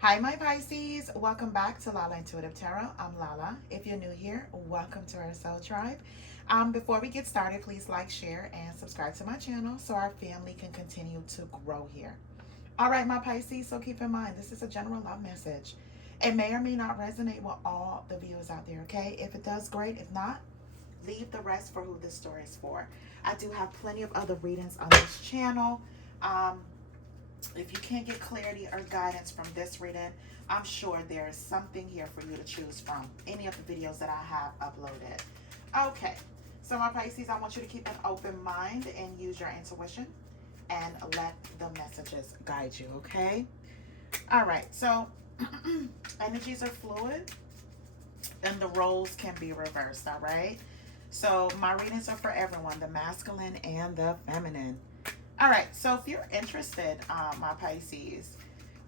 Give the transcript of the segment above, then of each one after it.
Hi, my Pisces. Welcome back to Lala Intuitive Tarot. I'm Lala. If you're new here, welcome to our Soul Tribe. Before we get started, please like, share, and subscribe to my channel so our family can continue to grow here. All right, my Pisces. So keep in mind, this is a general love message. It may or may not resonate with all the viewers out there, okay? If it does, great. If not, leave the rest for who this story is for. I do have plenty of other readings on this channel. Um, if you can't get clarity or guidance from this reading, I'm sure there is something here for you to choose from. Any of the videos that I have uploaded. Okay, so my Pisces, I want you to keep an open mind and use your intuition and let the messages guide you, okay? All right, so energies are fluid and the roles can be reversed, all right? So my readings are for everyone, the masculine and the feminine. All right, so if you're interested, my Pisces,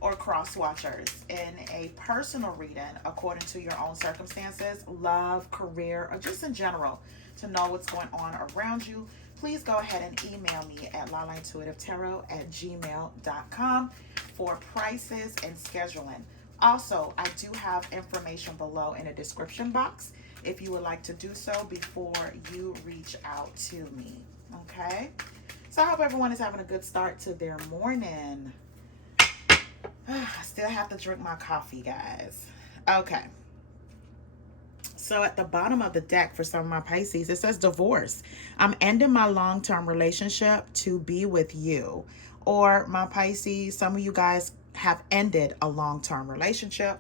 or cross watchers, in a personal reading according to your own circumstances, love, career, or just in general, to know what's going on around you, please go ahead and email me at lalaintuitivetarot@gmail.com for prices and scheduling. Also, I do have information below in the description box if you would like to do so before you reach out to me, okay? So I hope everyone is having a good start to their morning. I still have to drink my coffee, guys. Okay. So at the bottom of the deck for some of my Pisces, it says divorce. I'm ending my long-term relationship to be with you. Or my Pisces, some of you guys have ended a long-term relationship,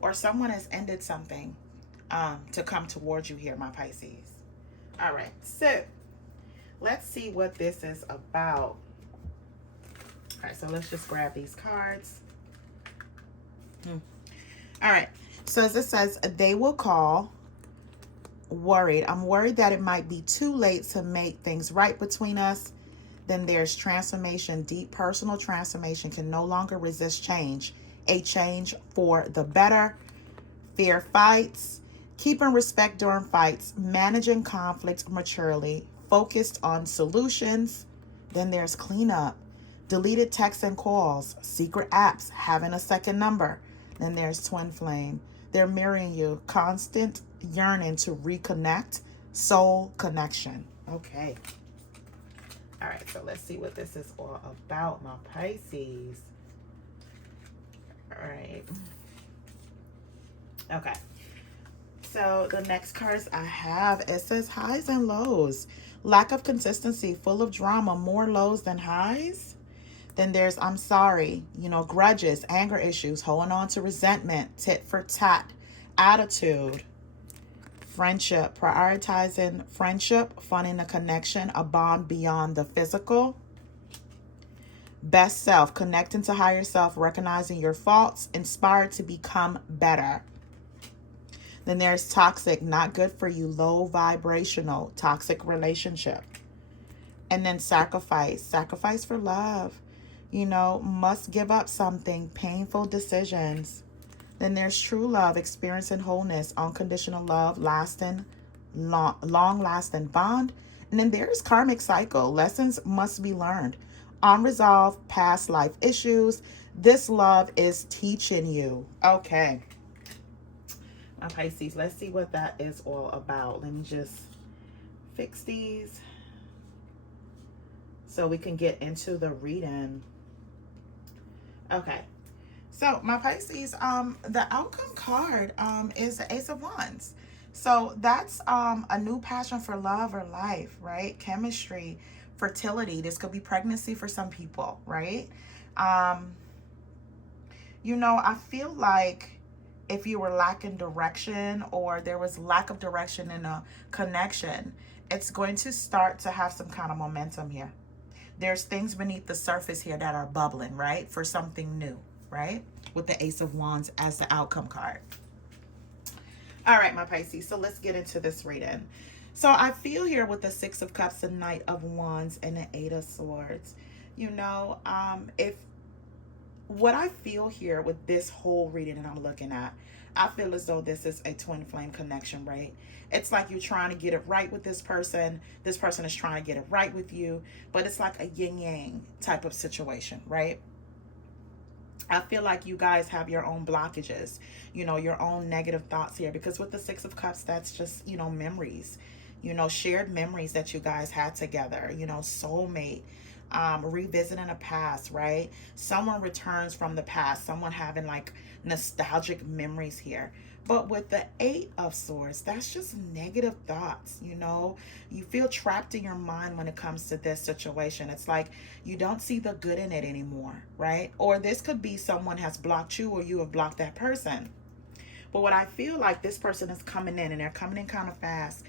or someone has ended something to come towards you here, my Pisces. All right. So let's see what this is about. All right, so let's just grab these cards. All right, so as it says, they will call worried. I'm worried that it might be too late to make things right between us. Then there's transformation. Deep personal transformation, can no longer resist change. A change for the better. Fear fights. Keeping respect during fights. Managing conflict maturely. Focused on solutions. Then there's cleanup. Deleted texts and calls. Secret apps. Having a second number. Then there's twin flame. They're mirroring you. Constant yearning to reconnect. Soul connection. Okay. All right, so let's see what this is all about, my Pisces. All right. Okay. So the next cards I have, it says highs and lows. Lack of consistency, full of drama, more lows than highs. Then there's I'm sorry, grudges, anger issues, holding on to resentment, tit for tat, attitude, friendship, prioritizing friendship, funding a connection, a bond beyond the physical. Best self, connecting to higher self, recognizing your faults, inspired to become better. Then there's toxic, not good for you, low vibrational, toxic relationship. And then sacrifice for love. Must give up something, painful decisions. Then there's true love, experiencing wholeness, unconditional love, lasting, long-lasting bond. And then there's karmic cycle, lessons must be learned, unresolved past life issues. This love is teaching you. Okay. My Pisces, let's see what that is all about. Let me just fix these so we can get into the reading. Okay. So my Pisces, the outcome card is the Ace of Wands. So that's a new passion for love or life, right? Chemistry, fertility. This could be pregnancy for some people, right? I feel like if you were lacking direction or there was lack of direction in a connection, it's going to start to have some kind of momentum here. There's things beneath the surface here that are bubbling, right? For something new, right? With the Ace of Wands as the outcome card. All right, my Pisces. So let's get into this reading. So I feel here with the Six of Cups, the Knight of Wands, and the Eight of Swords. If what I feel here with this whole reading that I'm looking at, I feel as though this is a twin flame connection, right? It's like you're trying to get it right with this person. This person is trying to get it right with you. But it's like a yin yang type of situation, right? I feel like you guys have your own blockages, your own negative thoughts here. Because with the Six of Cups, that's just, memories, shared memories that you guys had together, soulmate, revisiting a past, right? Someone returns from the past, someone having like nostalgic memories here. But with the Eight of Swords, that's just negative thoughts, You feel trapped in your mind when it comes to this situation. It's like you don't see the good in it anymore, right? Or this could be someone has blocked you or you have blocked that person. But what I feel like, this person is coming in and they're coming in kind of fast,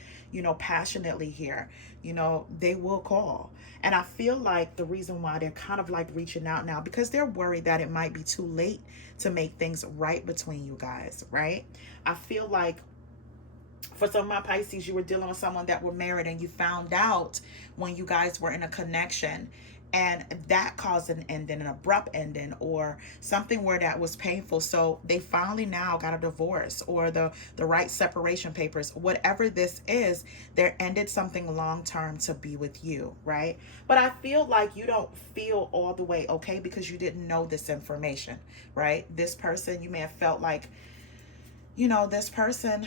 passionately here. They will call. And I feel like the reason why they're kind of like reaching out now, because they're worried that it might be too late to make things right between you guys, right? I feel like for some of my Pisces, you were dealing with someone that were married and you found out when you guys were in a connection, and that caused an ending, an abrupt ending, or something where that was painful. So they finally now got a divorce or the right separation papers. Whatever this is, they ended something long term to be with you, right? But I feel like you don't feel all the way okay because you didn't know this information, right? This person, you may have felt like, this person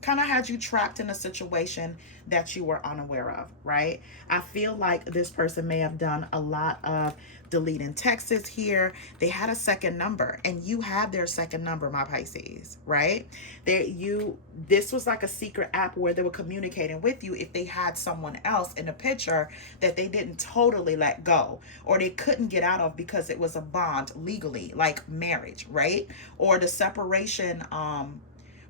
kind of had you trapped in a situation that you were unaware of, right? I feel like this person may have done a lot of deleting texts here. They had a second number, and you have their second number, my Pisces, right? This was like a secret app where they were communicating with you if they had someone else in the picture that they didn't totally let go, or they couldn't get out of because it was a bond legally, like marriage, right? Or the separation,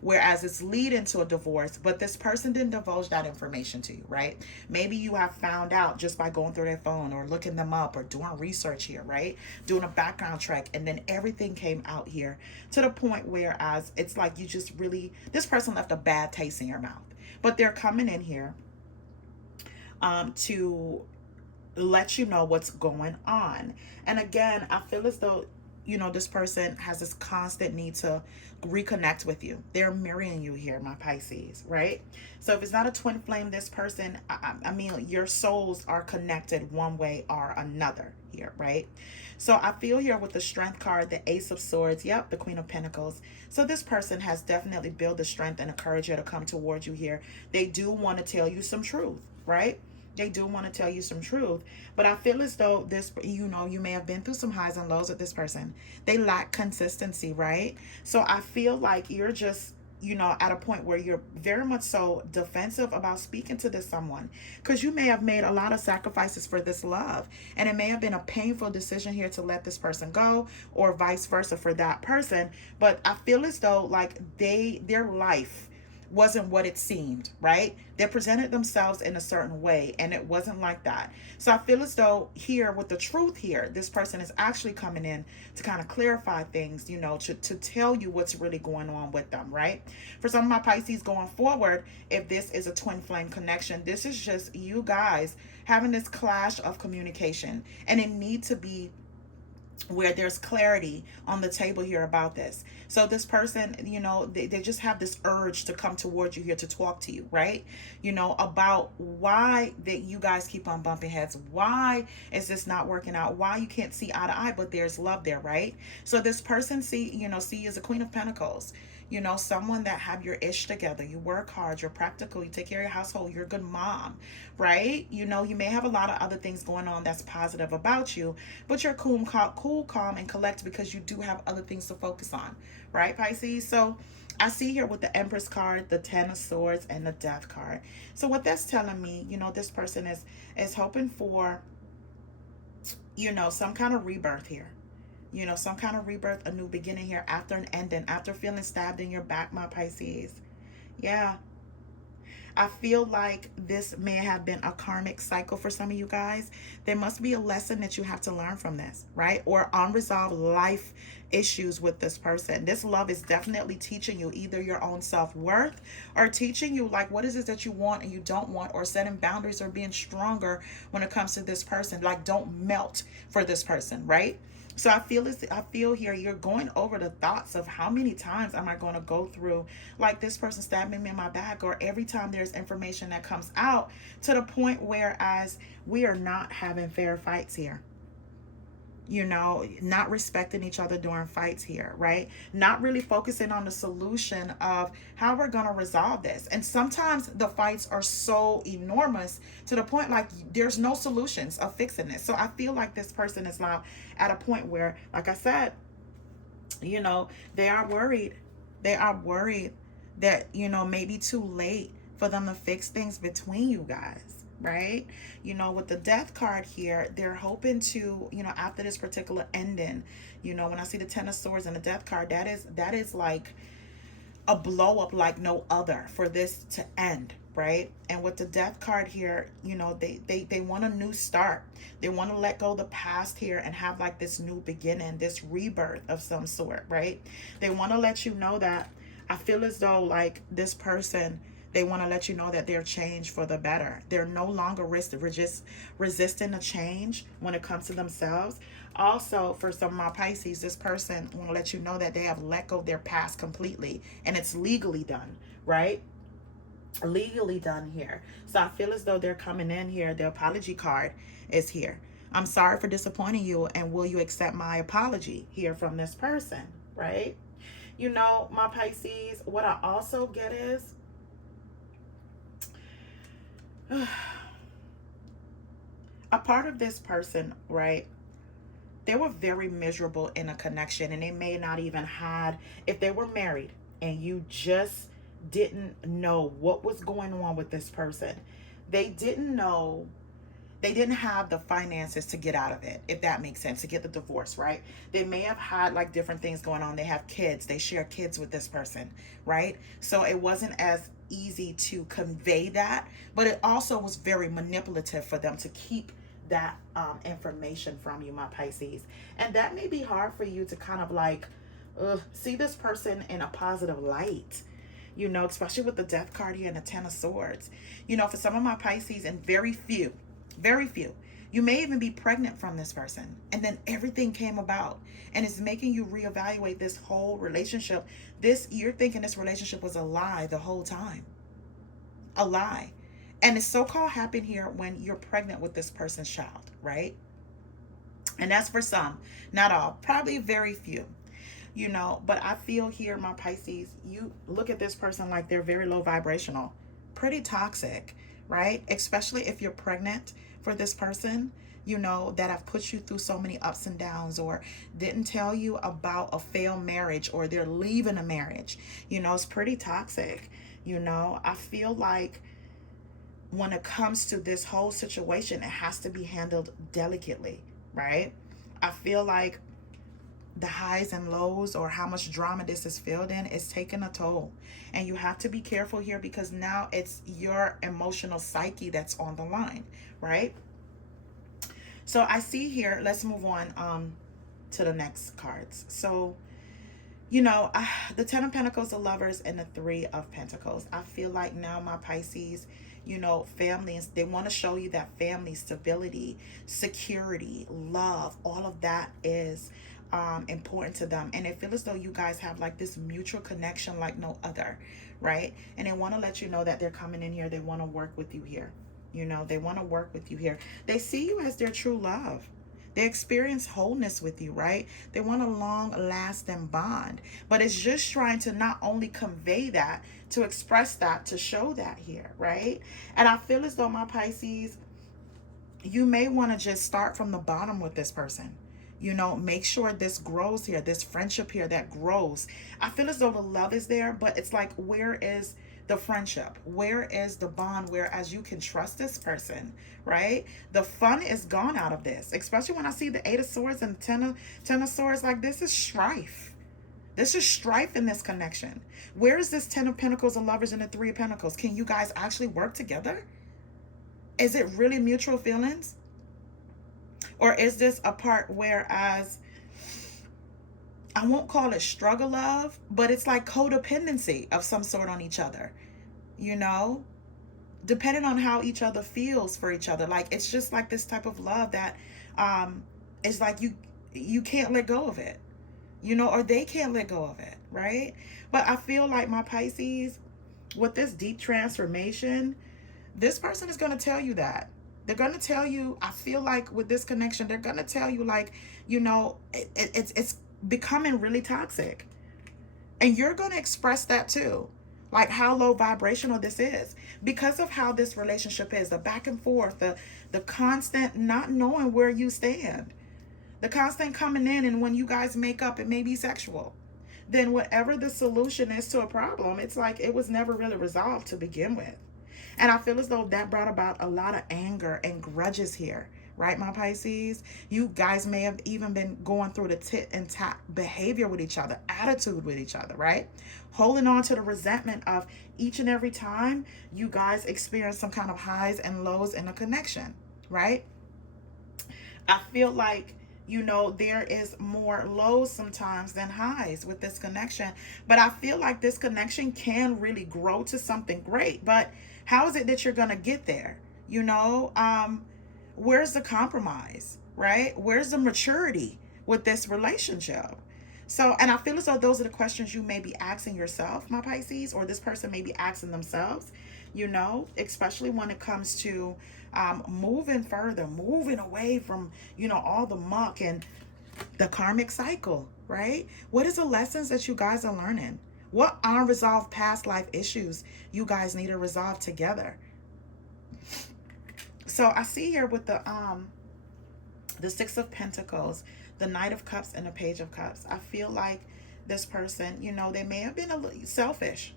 whereas it's leading to a divorce, but this person didn't divulge that information to you, right? Maybe you have found out just by going through their phone or looking them up or doing research here, right? Doing a background check, and then everything came out here to the point whereas it's like you just really, this person left a bad taste in your mouth. But they're coming in here to let you know what's going on. And again, I feel as though, this person has this constant need to reconnect with you. They're mirroring you here, my Pisces, right? So if it's not a twin flame, this person, I mean, your souls are connected one way or another here, right? So I feel here with the Strength card, the Ace of Swords, yep, the Queen of Pentacles. So this person has definitely built the strength and the courage here to come towards you here. They do want to tell you some truth, right? They do want to tell you some truth. But I feel as though this, you may have been through some highs and lows with this person. They lack consistency, right? So I feel like you're just, at a point where you're very much so defensive about speaking to this someone, because you may have made a lot of sacrifices for this love, and it may have been a painful decision here to let this person go, or vice versa for that person. But I feel as though like their life wasn't what it seemed, right? They presented themselves in a certain way, and it wasn't like that. So I feel as though here with the truth here, this person is actually coming in to kind of clarify things, to tell you what's really going on with them, right? For some of my Pisces going forward, if this is a twin flame connection, this is just you guys having this clash of communication, and it needs to be where there's clarity on the table here about this. So this person, they just have this urge to come towards you here to talk to you, right? About why that you guys keep on bumping heads. Why is this not working out? Why you can't see eye to eye, but there's love there, right? So this person see you as a Queen of Pentacles. Someone that have your ish together. You work hard, you're practical, you take care of your household, you're a good mom, right? You may have a lot of other things going on that's positive about you, but you're cool, calm, and collect because you do have other things to focus on, right, Pisces? So I see here with the Empress card, the Ten of Swords, and the Death card. So what that's telling me, this person is hoping for, some kind of rebirth here. Some kind of rebirth, a new beginning here after an ending, after feeling stabbed in your back, my Pisces. Yeah. I feel like this may have been a karmic cycle for some of you guys. There must be a lesson that you have to learn from this, right? Or unresolved life issues with this person. This love is definitely teaching you either your own self-worth, or teaching you like what is it that you want and you don't want, or setting boundaries, or being stronger when it comes to this person. Like, don't melt for this person, right? So I feel here you're going over the thoughts of how many times am I going to go through like this person stabbing me in my back, or every time there's information that comes out, to the point where as we are not having fair fights here. you know, not respecting each other during fights here, right? Not really focusing on the solution of how we're going to resolve this. And sometimes the fights are so enormous to the point like there's no solutions of fixing this. So I feel like this person is now at a point where, like I said, you know, they are worried. They are worried that, you know, maybe too late for them to fix things between you guys, right? You know, with the death card here, they're hoping to, you know, after this particular ending, you know, when I see the Ten of Swords and the death card, that is like a blow up like no other for this to end, right? And with the death card here, you know, they want a new start. They want to let go of the past here and have like this new beginning, this rebirth of some sort, right? They want to let you know that, I feel as though like this person, they want to let you know that they're changed for the better. They're no longer resisting a change when it comes to themselves. Also, for some of my Pisces, this person want to let you know that they have let go of their past completely, and it's legally done, right? Legally done here. So I feel as though they're coming in here. The apology card is here. I'm sorry for disappointing you, and will you accept my apology here from this person, right? You know, my Pisces, what I also get is a part of this person, right? They were very miserable in a connection, and they may not even had, if they were married and you just didn't know what was going on with this person, they didn't know, they didn't have the finances to get out of it, if that makes sense, to get the divorce, right? They may have had like different things going on. They have kids, they share kids with this person, right? So it wasn't as easy to convey that, but it also was very manipulative for them to keep that information from you, my Pisces. And that may be hard for you to kind of like see this person in a positive light, you know, especially with the death card here and the Ten of Swords. You know, for some of my Pisces, and very few, you may even be pregnant from this person, and then everything came about and it's making you reevaluate this whole relationship. You're thinking this relationship was a lie the whole time. A lie. And it's so-called happen here when you're pregnant with this person's child, right? And that's for some, not all, probably very few, you know. But I feel here, my Pisces, you look at this person like they're very low vibrational, pretty toxic, right? Especially if you're pregnant for this person, you know, that have put you through so many ups and downs, or didn't tell you about a failed marriage, or they're leaving a marriage. You know, it's pretty toxic. You know, I feel like when it comes to this whole situation, it has to be handled delicately, right? I feel like the highs and lows, or how much drama this is filled in, is taking a toll. And you have to be careful here, because now it's your emotional psyche that's on the line, right? So I see here, let's move on to the next cards. So, you know, the Ten of Pentacles, the Lovers, and the Three of Pentacles. I feel like now, my Pisces, you know, families, they want to show you that family stability, security, love, all of that is important to them. And they feel as though you guys have like this mutual connection like no other, right? And they want to let you know that they're coming in here. They want to work with you here. You know, they want to work with you here. They see you as their true love. They experience wholeness with you, right? They want a long-lasting bond. But it's just trying to not only convey that, to express that, to show that here, right? And I feel as though, my Pisces, you may want to just start from the bottom with this person. You know, make sure this grows here, this friendship here that grows. I feel as though the love is there, but it's like, where is the friendship? Where is the bond? Whereas you can trust this person, right? The fun is gone out of this, especially when I see the Eight of Swords and Ten of Swords. Like, this is strife. This is strife in this connection. Where is this Ten of Pentacles, the Lovers, and the Three of Pentacles? Can you guys actually work together? Is it really mutual feelings? Or is this a part whereas, I won't call it struggle love, but it's like codependency of some sort on each other, you know, depending on how each other feels for each other. Like, it's just like this type of love that is like you can't let go of it, you know, or they can't let go of it, right? But I feel like, my Pisces, with this deep transformation, this person is going to tell you that. They're going to tell you, I feel like with this connection, they're going to tell you like, it's becoming really toxic. And you're going to express that too. Like how low vibrational this is because of how this relationship is, the back and forth, the constant not knowing where you stand, the constant coming in, and when you guys make up, it may be sexual. Then whatever the solution is to a problem, it's like it was never really resolved to begin with. And I feel as though that brought about a lot of anger and grudges here, right, my Pisces? You guys may have even been going through the tit and tat behavior with each other, attitude with each other, right? Holding on to the resentment of each and every time you guys experience some kind of highs and lows in a connection, right? I feel like, there is more lows sometimes than highs with this connection. But I feel like this connection can really grow to something great. But how is it that you're going to get there? Where's the compromise, right? Where's the maturity with this relationship? So, and I feel as though those are the questions you may be asking yourself, my Pisces, or this person may be asking themselves, especially when it comes to moving further, moving away from, all the muck and the karmic cycle, right? What is the lessons that you guys are learning? What unresolved past life issues you guys need to resolve together? So I see here with the Six of Pentacles, the Knight of Cups, and the Page of Cups. I feel like this person, they may have been a little selfish,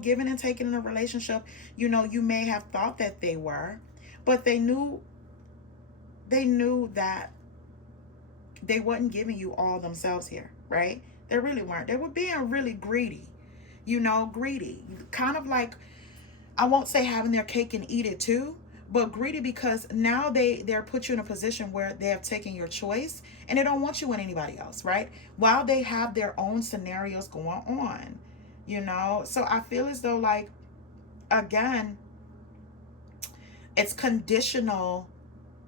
giving and taking in a relationship. You may have thought that they were, but they knew that they wasn't giving you all themselves here, right? They really weren't. They were being really greedy, greedy. Kind of like, I won't say having their cake and eat it too, but greedy because now they're put you in a position where they have taken your choice and they don't want you and anybody else, right? While they have their own scenarios going on, So I feel as though, like, again, it's conditional.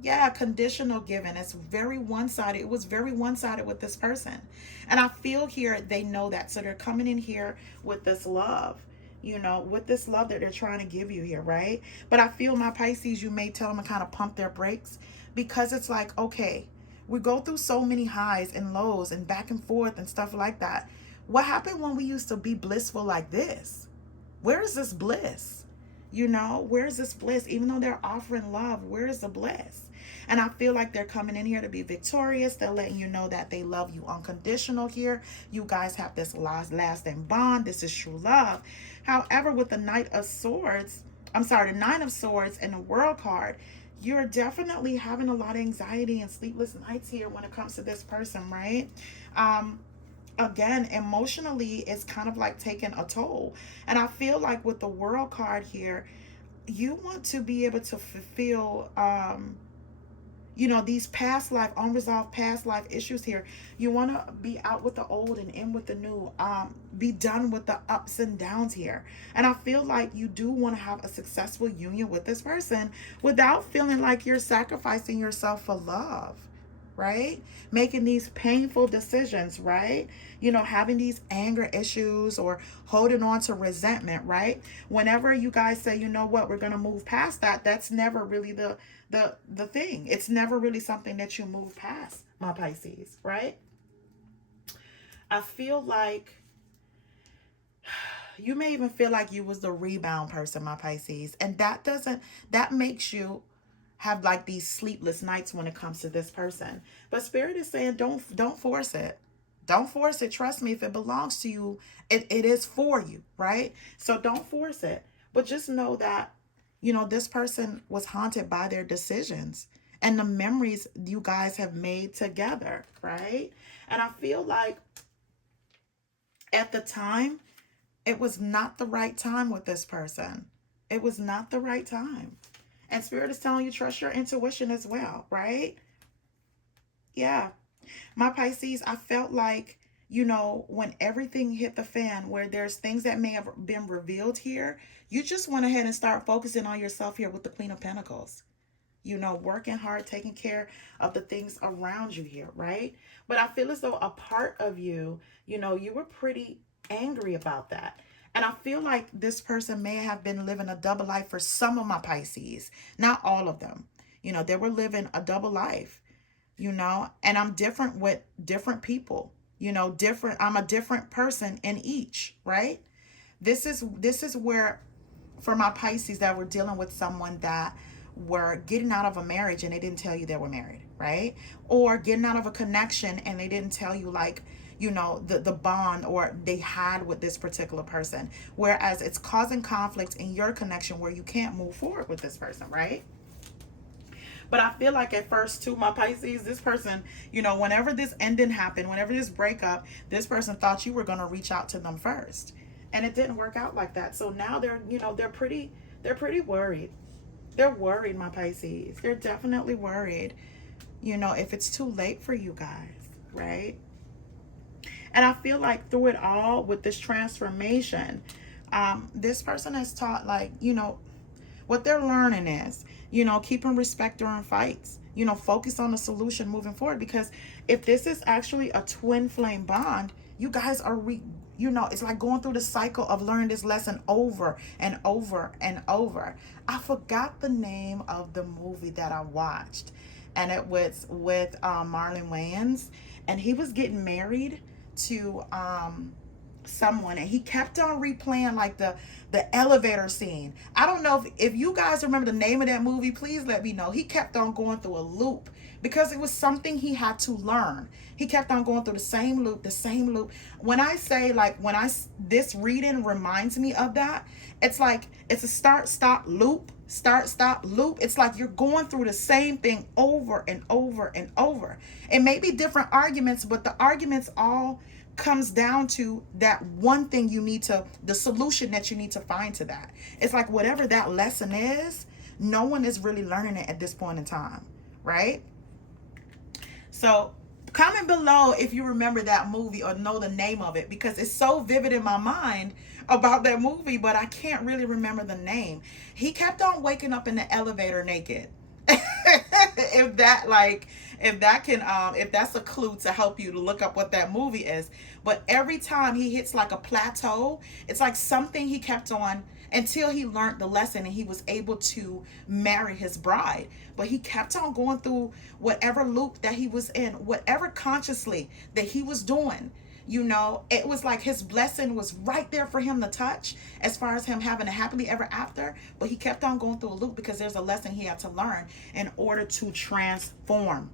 Yeah, conditional giving. It's very one-sided. It was very one-sided with this person. And I feel here they know that. So they're coming in here with this love, with this love that they're trying to give you here, right? But I feel, my Pisces, you may tell them to kind of pump their brakes because it's like, okay, we go through so many highs and lows and back and forth and stuff like that. What happened when we used to be blissful like this? Where is this bliss? Where is this bliss? Even though they're offering love, where is the bliss? And I feel like they're coming in here to be victorious. They're letting you know that they love you unconditional here. You guys have this lasting bond. This is true love. However, with the Nine of Swords and the World card, you're definitely having a lot of anxiety and sleepless nights here when it comes to this person, right? Again, emotionally, it's kind of like taking a toll. And I feel like with the World card here, you want to be able to fulfill these unresolved past life issues here. You want to be out with the old and in with the new, be done with the ups and downs here. And I feel like you do want to have a successful union with this person without feeling like you're sacrificing yourself for love, right? Making these painful decisions, right? Having these anger issues or holding on to resentment, right? Whenever you guys say, we're going to move past that, that's never really the thing. It's never really something that you move past, my Pisces, right? I feel like you may even feel like you was the rebound person, my Pisces, and that makes you have like these sleepless nights when it comes to this person. But Spirit is saying, don't force it. Don't force it. Trust me, if it belongs to you, it is for you, right? So don't force it. But just know that, this person was haunted by their decisions and the memories you guys have made together, right? And I feel like at the time, it was not the right time with this person. It was not the right time. And Spirit is telling you, trust your intuition as well, right? Yeah. My Pisces, I felt like, when everything hit the fan, where there's things that may have been revealed here, you just went ahead and start focusing on yourself here with the Queen of Pentacles. Working hard, taking care of the things around you here, right? But I feel as though a part of you, you were pretty angry about that. And I feel like this person may have been living a double life for some of my Pisces, not all of them. They were living a double life, and I'm different with different people, different. I'm a different person in each, right? This is where, for my Pisces that were dealing with someone that were getting out of a marriage and they didn't tell you they were married, right? Or getting out of a connection and they didn't tell you, like, the bond or they had with this particular person, whereas it's causing conflict in your connection where you can't move forward with this person, right? But I feel like at first too, my Pisces, this person, whenever this ending happened, whenever this breakup, this person thought you were going to reach out to them first, and it didn't work out like that. So now they're pretty worried. They're worried, my Pisces. They're definitely worried, if it's too late for you guys, right? And I feel like through it all, with this transformation, this person has taught, like, what they're learning is, keeping respect during fights, focus on the solution moving forward. Because if this is actually a twin flame bond, you guys are, it's like going through the cycle of learning this lesson over and over and over. I forgot the name of the movie that I watched, and it was with Marlon Wayans, and he was getting married to someone, and he kept on replaying, like, the elevator scene. I don't know if you guys remember the name of that movie. Please let me know. He kept on going through a loop because it was something he had to learn. He kept on going through the same loop. When I say, like, this reading reminds me of that, it's like it's a start stop loop. It's like you're going through the same thing over and over and over. It may be different arguments, but the arguments all comes down to that one thing the solution that you need to find to that. It's like whatever that lesson is, no one is really learning it at this point in time, right? So comment below if you remember that movie or know the name of it, because it's so vivid in my mind about that movie, but I can't really remember the name. He kept on waking up in the elevator naked. if that's a clue to help you to look up what that movie is. But every time he hits like a plateau, it's like something he kept on until he learned the lesson and he was able to marry his bride. But he kept on going through whatever loop that he was in, whatever consciously that he was doing. It was like his blessing was right there for him to touch, as far as him having a happily ever after. But he kept on going through a loop because there's a lesson he had to learn in order to transform,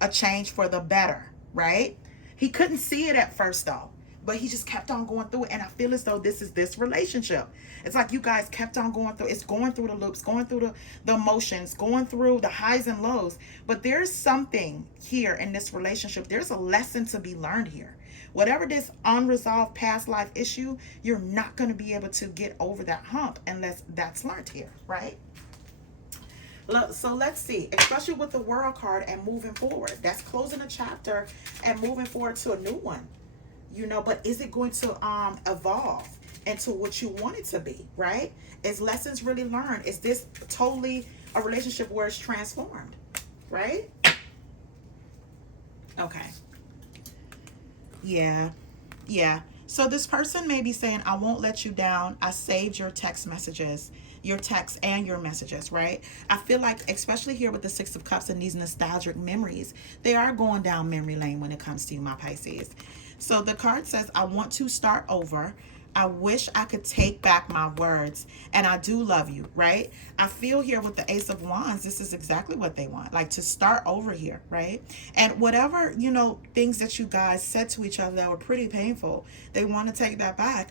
a change for the better, right? He couldn't see it at first though, but he just kept on going through it. And I feel as though this is this relationship. It's like you guys kept on going through. It's going through the loops, going through the emotions, going through the highs and lows. But there's something here in this relationship. There's a lesson to be learned here. Whatever this unresolved past life issue, you're not going to be able to get over that hump unless that's learned here, right? So let's see, especially with the World card and moving forward. That's closing a chapter and moving forward to a new one. But is it going to evolve into what you want it to be, right? Is lessons really learned? Is this totally a relationship where it's transformed, right? Okay. Yeah. So this person may be saying, I won't let you down. I saved your text messages, your texts and your messages, right? I feel like, especially here with the Six of Cups and these nostalgic memories, they are going down memory lane when it comes to you, my Pisces. So the card says, I want to start over. I wish I could take back my words, and I do love you, right? I feel here with the Ace of Wands, this is exactly what they want, like to start over here, right? And whatever, things that you guys said to each other that were pretty painful, they want to take that back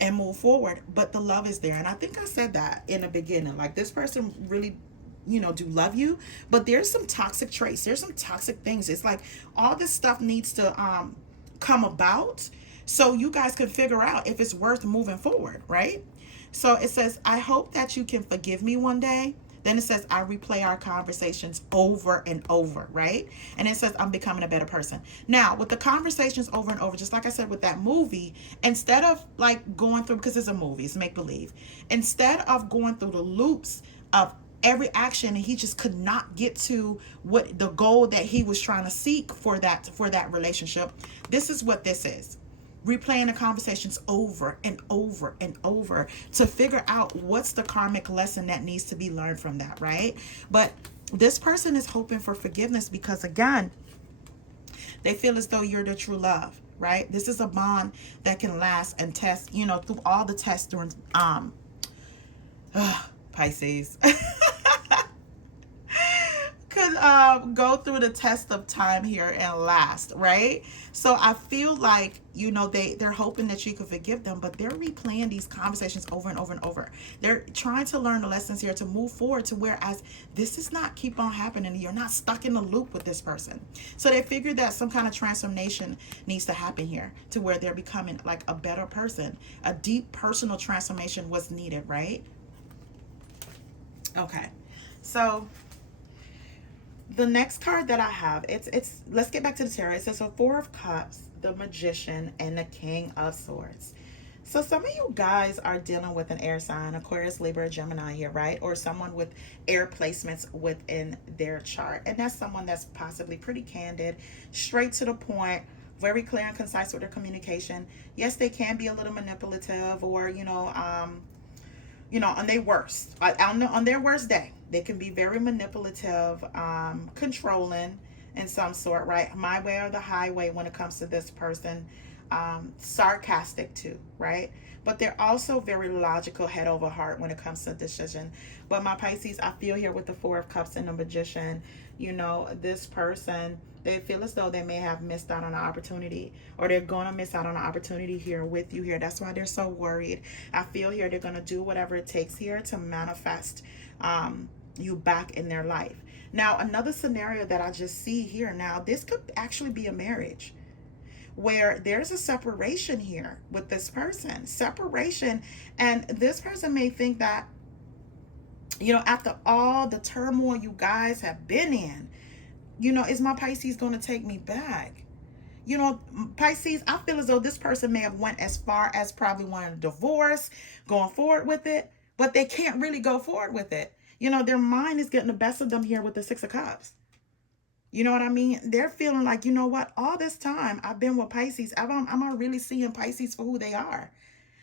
and move forward, but the love is there. And I think I said that in the beginning, like this person really do love you, but there's some toxic traits, there's some toxic things. It's like all this stuff needs to come about so you guys can figure out if it's worth moving forward, right? So it says, I hope that you can forgive me one day. Then it says, I replay our conversations over and over, right? And it says, I'm becoming a better person. Now, with the conversations over and over, just like I said with that movie, instead of like going through, because it's a movie, it's make-believe, instead of going through the loops of every action, and he just could not get to what the goal that he was trying to seek for that relationship, this is what this is. replaying the conversations over and over and over to figure out what's the karmic lesson that needs to be learned from that, right? But this person is hoping for forgiveness because, again, they feel as though you're the true love, right? This is a bond that can last and test, through all the tests during Pisces. Could go through the test of time here and last, right? So I feel like, they're hoping that you could forgive them, but they're replaying these conversations over and over and over. They're trying to learn the lessons here to move forward to whereas this is not keep on happening. You're not stuck in the loop with this person. So they figured that some kind of transformation needs to happen here to where they're becoming like a better person. A deep personal transformation was needed, right? Okay. So the next card that I have, it's let's get back to the tarot. It says a Four of Cups, the Magician, and the King of Swords. So some of you guys are dealing with an air sign, Aquarius, Libra, Gemini here, right? Or someone with air placements within their chart. And that's someone that's possibly pretty candid, straight to the point, very clear and concise with their communication. Yes, they can be a little manipulative or, on their worst, on their worst day, they can be very manipulative, controlling in some sort, right? My way or the highway when it comes to this person. Sarcastic too, right? But they're also very logical, head over heart when it comes to decision. But my Pisces, I feel here with the Four of Cups and the Magician, this person, they feel as though they may have missed out on an opportunity, or they're going to miss out on an opportunity here with you here. That's why they're so worried. I feel here they're going to do whatever it takes here to manifest you back in their life. Now, another scenario that I just see here now, this could actually be a marriage where there's a separation here with this person. Separation, and this person may think that, after all the turmoil you guys have been in, is my Pisces going to take me back? Pisces, I feel as though this person may have went as far as probably wanting a divorce, going forward with it, but they can't really go forward with it. Their mind is getting the best of them here with the Six of Cups. You know what I mean? They're feeling like, what? All this time I've been with Pisces, am I really seeing Pisces for who they are?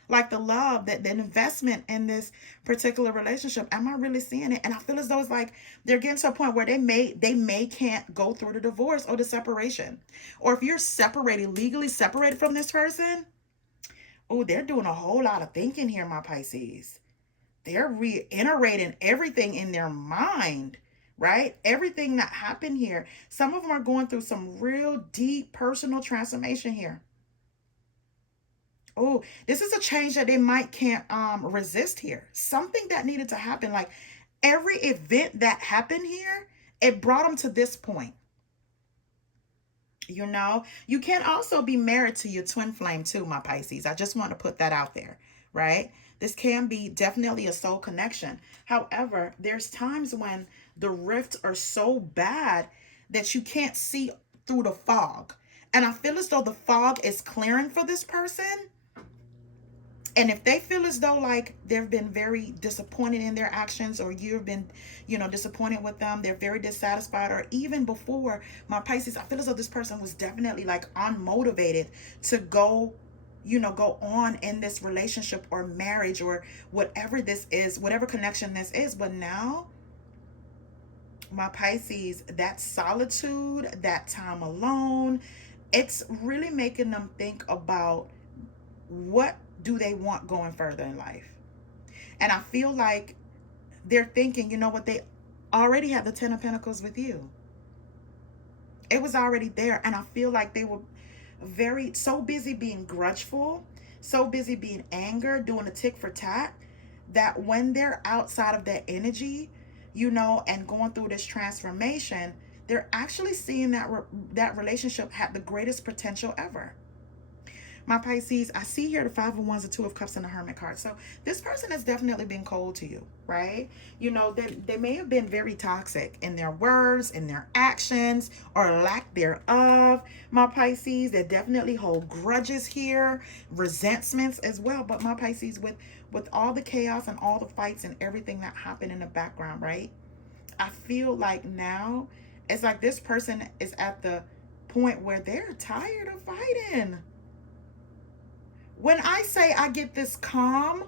Like the love, the investment in this particular relationship, am I really seeing it? And I feel as though it's like they're getting to a point where they may can't go through the divorce or the separation. Or if you're separated, legally separated from this person, oh, they're doing a whole lot of thinking here, my Pisces. They're reiterating everything in their mind, right? Everything that happened here. Some of them are going through some real deep personal transformation here. Oh, this is a change that they can't resist here. Something that needed to happen. Like every event that happened here, it brought them to this point. You can also be married to your twin flame too, my Pisces. I just want to put that out there, right? This can be definitely a soul connection. However, there's times when the rifts are so bad that you can't see through the fog. And I feel as though the fog is clearing for this person. And if they feel as though like they've been very disappointed in their actions, or you've been, disappointed with them, they're very dissatisfied, or even before, my Pisces, I feel as though this person was definitely like unmotivated to go on in this relationship or marriage or whatever this is, whatever connection this is. But now, my Pisces, that solitude, that time alone, it's really making them think about what do they want going further in life. And I feel like they're thinking, they already have the Ten of Pentacles with you. It was already there. And I feel like they were so busy being grudgeful, so busy being angered, doing a tick for tat, that when they're outside of that energy, and going through this transformation, they're actually seeing that relationship have the greatest potential ever. My Pisces, I see here the Five of Wands, the Two of Cups, and the Hermit card. So this person has definitely been cold to you, right? They may have been very toxic in their words, in their actions, or lack thereof. My Pisces, they definitely hold grudges here, resentments as well. But my Pisces, with all the chaos and all the fights and everything that happened in the background, right? I feel like now it's like this person is at the point where they're tired of fighting. When I say I get this calm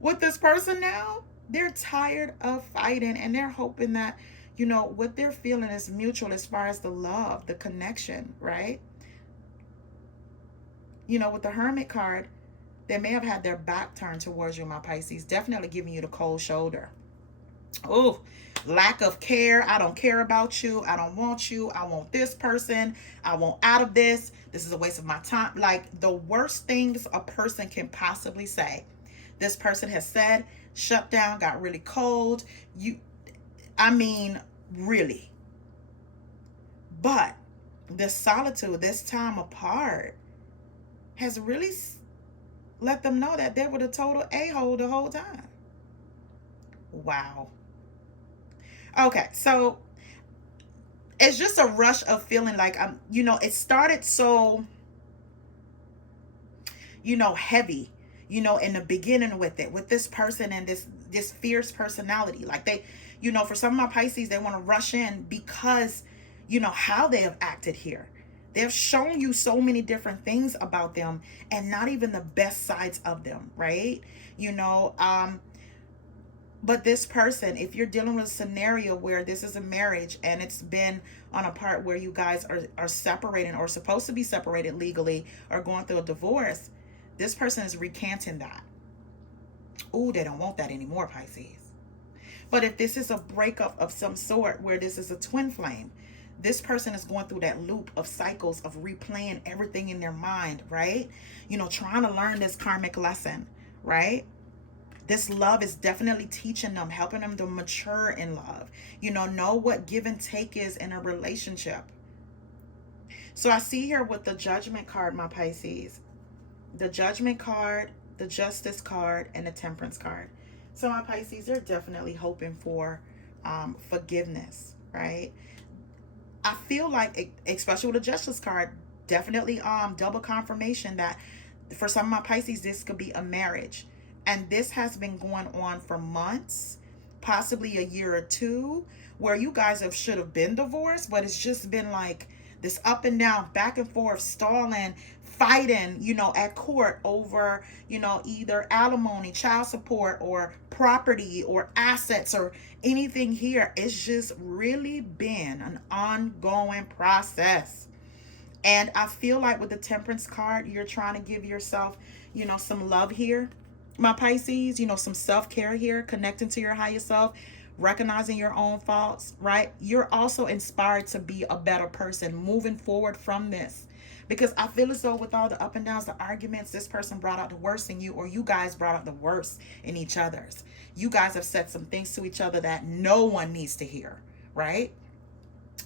with this person now, they're tired of fighting and they're hoping that, what they're feeling is mutual as far as the love, the connection, right? With the Hermit card, they may have had their back turned towards you, my Pisces, definitely giving you the cold shoulder. Oh, lack of care. I don't care about you. I don't want you. I want this person. I want out of this. This is a waste of my time. Like the worst things a person can possibly say. This person has said, shut down, got really cold. Really. But this solitude, this time apart, has really let them know that they were the total a-hole the whole time. Wow. Okay, so it's just a rush of feeling like it started so heavy, in the beginning with this person and this fierce personality. Like they, for some of my Pisces, they want to rush in because how they have acted here. They've shown you so many different things about them and not even the best sides of them, right? But this person, if you're dealing with a scenario where this is a marriage and it's been on a part where you guys are separating or supposed to be separated legally or going through a divorce, this person is recanting that. Ooh, they don't want that anymore, Pisces. But if this is a breakup of some sort where this is a twin flame, this person is going through that loop of cycles of replaying everything in their mind, right? Trying to learn this karmic lesson, right? This love is definitely teaching them, helping them to mature in love. Know what give and take is in a relationship. So I see here with the Judgment card, my Pisces, the Judgment card, the Justice card, and the Temperance card. So my Pisces, they're definitely hoping for forgiveness, right? I feel like, especially with the Justice card, definitely double confirmation that for some of my Pisces, this could be a marriage. And this has been going on for months, possibly a year or two, where you guys should have been divorced, but it's just been like this up and down, back and forth, stalling, fighting, at court over, either alimony, child support, or property, or assets, or anything here. It's just really been an ongoing process. And I feel like with the Temperance card, you're trying to give yourself, some love here, my Pisces, some self-care here, connecting to your higher self, recognizing your own faults, right? You're also inspired to be a better person moving forward from this. Because I feel as though with all the up and downs, the arguments, this person brought out the worst in you, or you guys brought out the worst in each other's. You guys have said some things to each other that no one needs to hear, right?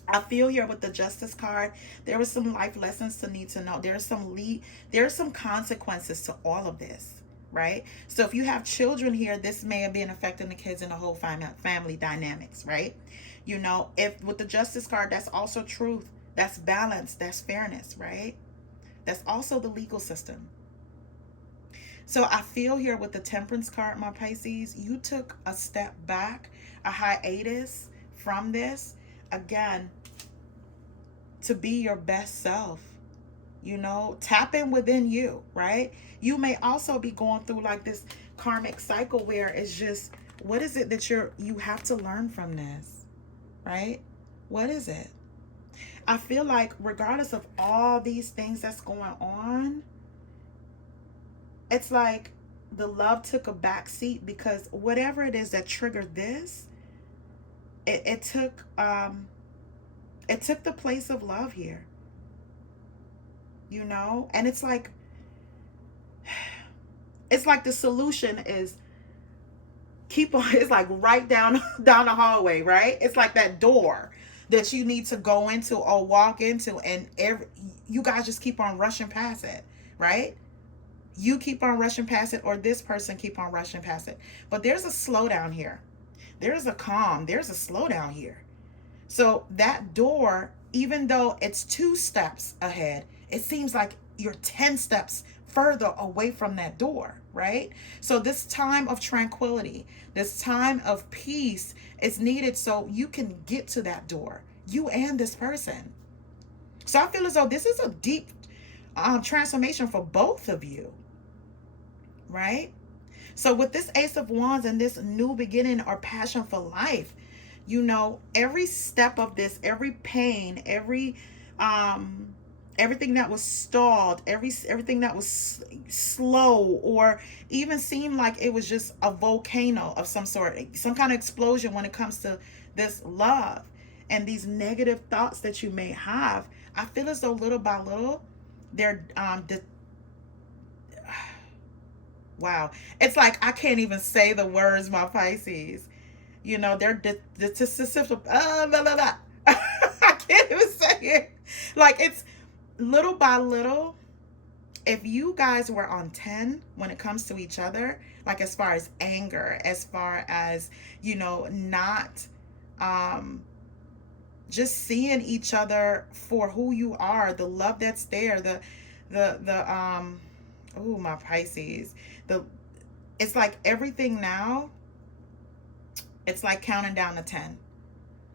I feel here with the Justice card, there was some life lessons to need to know. There's some consequences to all of this. Right? So if you have children here, this may have been affecting the kids and the whole family dynamics, right? If with the Justice card, that's also truth, that's balance, that's fairness, right? That's also the legal system. So I feel here with the Temperance card, my Pisces, you took a step back, a hiatus from this, again, to be your best self. Tap in within you, right? You may also be going through like this karmic cycle where it's just, what is it that you have to learn from this, right? What is it? I feel like regardless of all these things that's going on, it's like the love took a back seat because whatever it is that triggered this, it took the place of love here. And it's like the solution is it's like right down the hallway, right? It's like that door that you need to go into or walk into, and you guys just keep on rushing past it, right? You keep on rushing past it, or this person keep on rushing past it. But there's a slowdown here. There's a calm. There's a slowdown here. So that door, even though it's 2 steps ahead, it seems like you're 10 steps further away from that door, right? So this time of tranquility, this time of peace is needed so you can get to that door, you and this person. So I feel as though this is a deep transformation for both of you. right? So with this Ace of Wands and this new beginning or passion for life, you know, every step of this, every pain, everything that was stalled, everything that was slow, or even seemed like it was just a volcano of some sort, some kind of explosion when it comes to this love and these negative thoughts that you may have. I feel as though little by little, they're wow, it's like I can't even say the words, my Pisces. You know, they're blah, blah, blah. I can't even say it. Like, it's little by little. If you guys were on 10 when it comes to each other, like as far as anger, as far as, you know, not just seeing each other for who you are, the love that's there, oh, my Pisces, it's like everything now, it's like counting down to 10,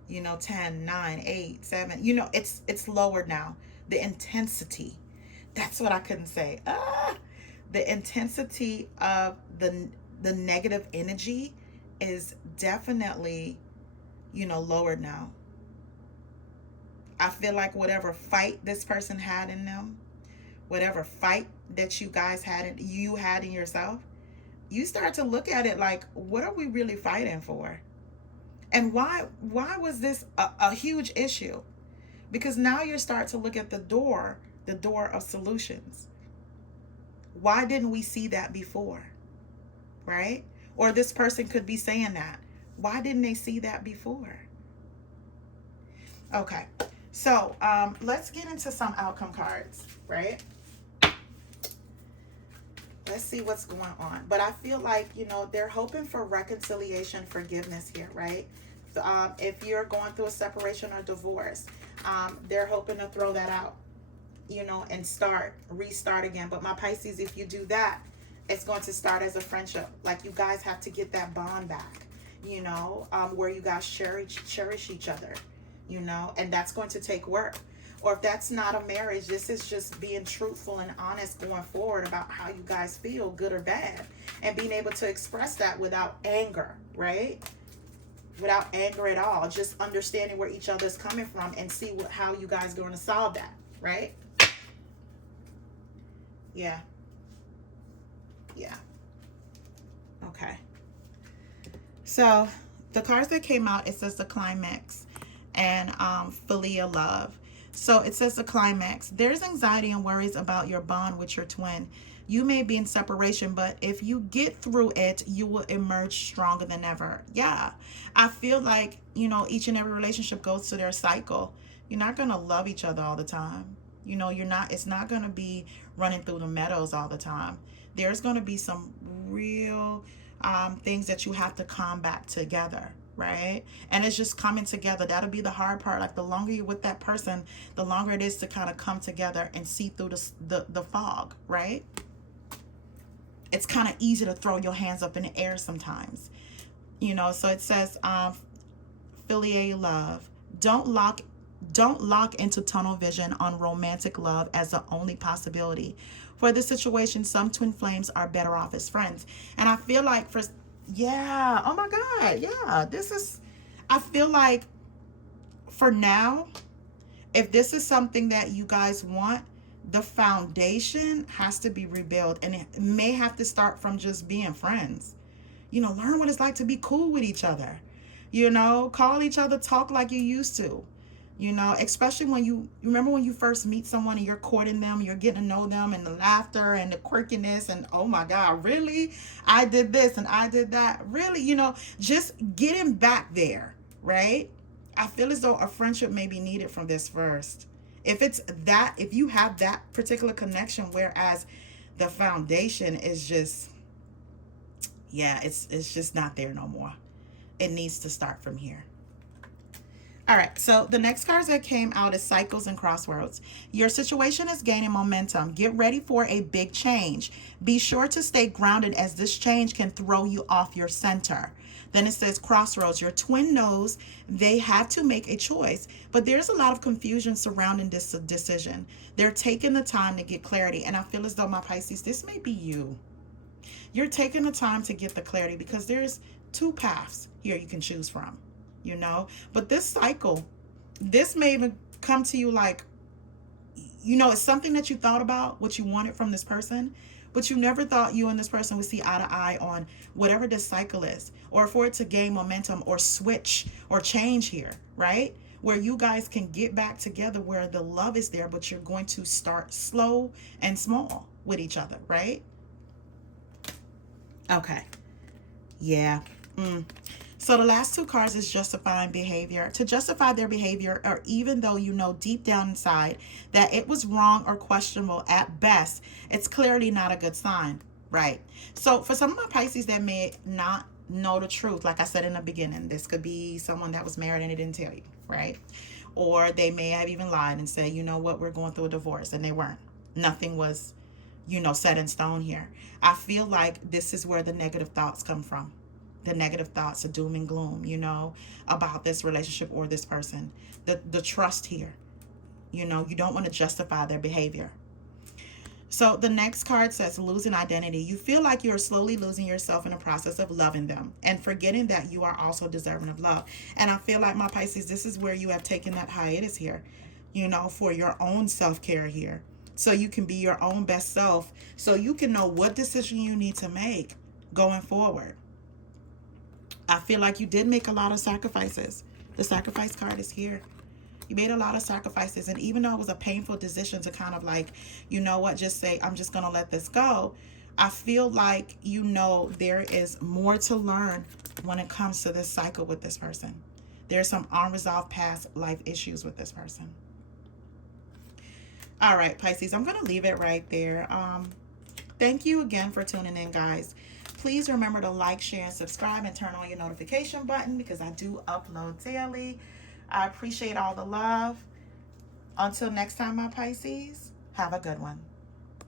you know, 10, 9, 8, 7, you know, it's lowered now. The intensity, that's what I couldn't say. The intensity of the negative energy is definitely, you know, lowered now. I feel like whatever fight this person had in them, whatever fight that you guys had, you had in yourself, you start to look at it like, what are we really fighting for? And why was this a huge issue? Because now you start to look at the door of solutions. Why didn't we see that before? Right? Or this person could be saying that. Why didn't they see that before? Okay. So let's get into some outcome cards, right? Let's see what's going on. But I feel like, you know, they're hoping for reconciliation, forgiveness here, right? If you're going through a separation or divorce, they're hoping to throw that out, you know, and restart again. But my Pisces, if you do that, it's going to start as a friendship. Like, you guys have to get that bond back, you know, where you guys cherish each other, you know, and that's going to take work. Or if that's not a marriage, this is just being truthful and honest going forward about how you guys feel, good or bad, and being able to express that without anger, right? Without anger at all, just understanding where each other's coming from and see how you guys are going to solve that, right? Yeah. Okay. So the cards that came out, it says the climax and filial love. So it says the climax. There's anxiety and worries about your bond with your twin. You may be in separation, but if you get through it, you will emerge stronger than ever. Yeah. I feel like, you know, each and every relationship goes to their cycle. You're not going to love each other all the time. You know, it's not going to be running through the meadows all the time. There's going to be some real things that you have to combat together. Right? And it's just coming together. That'll be the hard part. Like, the longer you're with that person, the longer it is to kind of come together and see through the fog, right? It's kind of easy to throw your hands up in the air sometimes, you know. So it says filial love. Don't lock into tunnel vision on romantic love as the only possibility. For this situation, some twin flames are better off as friends. And I feel like yeah, oh my God, yeah, I feel like for now, if this is something that you guys want, the foundation has to be rebuilt, and it may have to start from just being friends. You know, learn what it's like to be cool with each other. You know, call each other, talk like you used to. You know, especially when you remember when you first meet someone and you're courting them, you're getting to know them, and the laughter and the quirkiness and, oh my God, really? I did this and I did that. Really? You know, just getting back there, right? I feel as though a friendship may be needed from this first. If you have that particular connection, whereas the foundation is just, yeah, it's just not there no more. It needs to start from here. All right, so the next cards that came out is Cycles and Crossroads. Your situation is gaining momentum. Get ready for a big change. Be sure to stay grounded, as this change can throw you off your center. Then it says Crossroads. Your twin knows they have to make a choice, but there's a lot of confusion surrounding this decision. They're taking the time to get clarity, and I feel as though, my Pisces, this may be you. You're taking the time to get the clarity because there's two paths here you can choose from, you know. But this cycle, this may even come to you like, you know, it's something that you thought about, what you wanted from this person, but you never thought you and this person would see eye to eye on whatever this cycle is, or for it to gain momentum or switch or change here, right? Where you guys can get back together, where the love is there, but you're going to start slow and small with each other, right? Okay. Yeah. So the last two cards is justifying behavior. To justify their behavior, or even though you know deep down inside that it was wrong or questionable at best, it's clearly not a good sign, right? So for some of my Pisces that may not know the truth, like I said in the beginning, this could be someone that was married and they didn't tell you, right? Or they may have even lied and said, you know what, we're going through a divorce, and they weren't. Nothing was, you know, set in stone here. I feel like this is where the negative thoughts come from. The negative thoughts of doom and gloom, you know, about this relationship or this person. The trust here, you know, you don't want to justify their behavior. So the next card says losing identity. You feel like you're slowly losing yourself in the process of loving them and forgetting that you are also deserving of love. And I feel like, my Pisces, this is where you have taken that hiatus here, you know, for your own self-care here. So you can be your own best self, so you can know what decision you need to make going forward. I feel like you did make a lot of sacrifices. The sacrifice card is here. You made a lot of sacrifices. And even though it was a painful decision to kind of like, you know what, just say, I'm just going to let this go, I feel like, you know, there is more to learn when it comes to this cycle with this person. There's some unresolved past life issues with this person. All right, Pisces, I'm going to leave it right there. Thank you again for tuning in, guys. Please remember to like, share, and subscribe, and turn on your notification button because I do upload daily. I appreciate all the love. Until next time, my Pisces, have a good one.